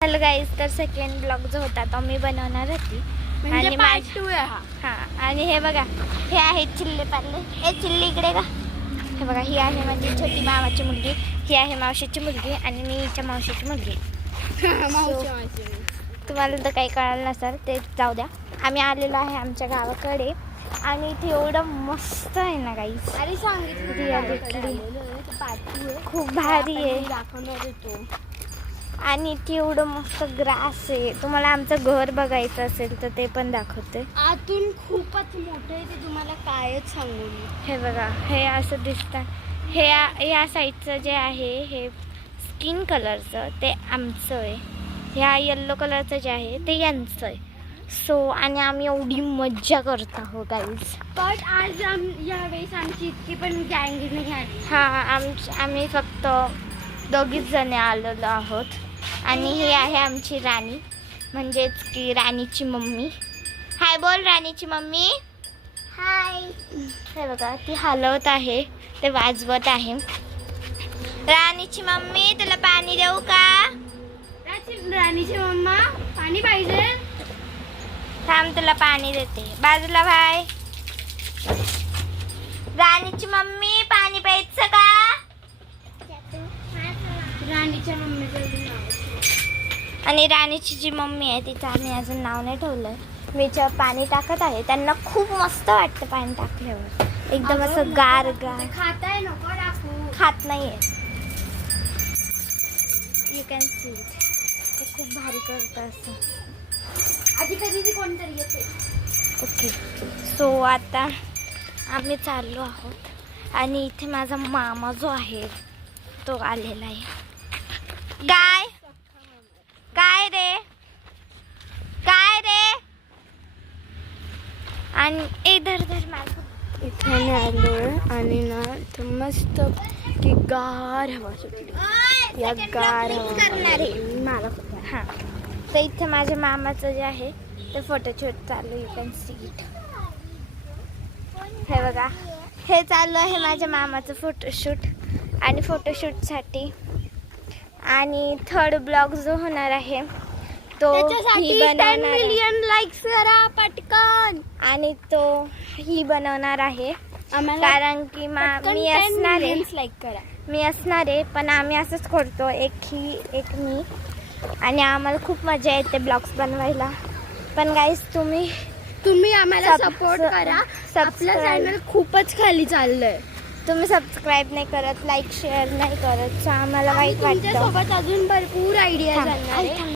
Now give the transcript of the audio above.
Hello guys, तर second blog जो होता तो मी बनवणार होती आणि पार्ट 2 आहे हा. हां. आणि हे बघा, हे आहे चिल्ले पाल्ले. हे चिल्ली इकडे का. हे बघा, ही आहे माझी छोटी मामाची मुलगी, ही आहे मावशीची मुलगी आणि मी हिच्या मावशीची मुलगी. तुम्हाला तर काही कळालं नसेल ते जाऊ द्या. आम्ही आलेलो आहे आमच्या गावाकडे आणि इथे एवढं मस्त आहे ना गाईज. अरे सांगितलं खूप भारी आहे दाखवणार होतो. आणि इथे एवढं मस्त ग्रास आहे. तुम्हाला आमचं घर बघायचं असेल तर ते पण दाखवते. आतून खूपच मोठं आहे ते, तुम्हाला कायच सांगू मी. हे बघा, हे असं दिसतं. हे या साईडचं जे आहे हे स्किन कलरचं ते आमचं आहे. ह्या येल्लो कलरचं जे आहे ते यांचं आहे. सो आणि आम्ही एवढी मज्जा करत आहोत गाईज. पण आज यावेळेस आमची इतकी पण गँग नाही आली. हां, आम्ही फक्त दोघीच जणे आलेलो आहोत. आणि ही आहे आमची राणी, म्हणजेच की राणीची मम्मी. हाय बोल राणीची मम्मी. हाय. हे बघा, ती हलवत आहे, ते वाजवत आहे. राणीची मम्मी, तुला पाणी देऊ का? राणीची मम्मा, पाणी पाहिजे. थांब, तुला पाणी देते. बाजूला भाई. राणीची मम्मी, पाणी प्यायचं का? राणीच्या मम्मीचं नाव. आणि राणीची जी मम्मी आहे तिचं आम्ही अजून नाव नाही ठेवलं. मी जेव्हा पाणी टाकत आहे त्यांना खूप मस्त वाटतं पाणी टाकल्यावर. एकदम असं गार गार. खाताय नको टाकू. खात नाहीये. You can see it. ते खूप भारी करतं असं. आधी कधी कोणतरी येते. ओके, सो आता आम्ही चाललो आहोत आणि इथे माझा मामा जो आहे तो आलेला आहे. काय काय रे, काय रे. आणि इधर माझं इथे आलोय आणि ना इथं मस्त की गार हवा सुटली. या गार मला हां, तर इथे माझ्या मामाचं जे आहे ते फोटोशूट चालू. You can see it. हे बघा, हे चालू आहे माझ्या मामाचं फोटोशूट. आणि फोटोशूटसाठी आणि थर्ड ब्लॉग जो होणार आहे तो ही बनवणार मिलियन लाईक्स करा पटकन. आणि तो ही बनवणार आहे कारण की मी असणार आहे पण आम्ही असंच करतो, एक ही एक मी. आणि आम्हाला खूप मजा येते ब्लॉग्स बनवायला. पण गाईज तुम्ही आम्हाला सपोर्ट करा. आपलं चॅनल खूपच खाली चाललंय. तुम्ही सबस्क्राईब नाही करत, लाईक शेअर नाही करत, आम्हाला वाईट वाटतं. सोबत अजून भरपूर आयडिया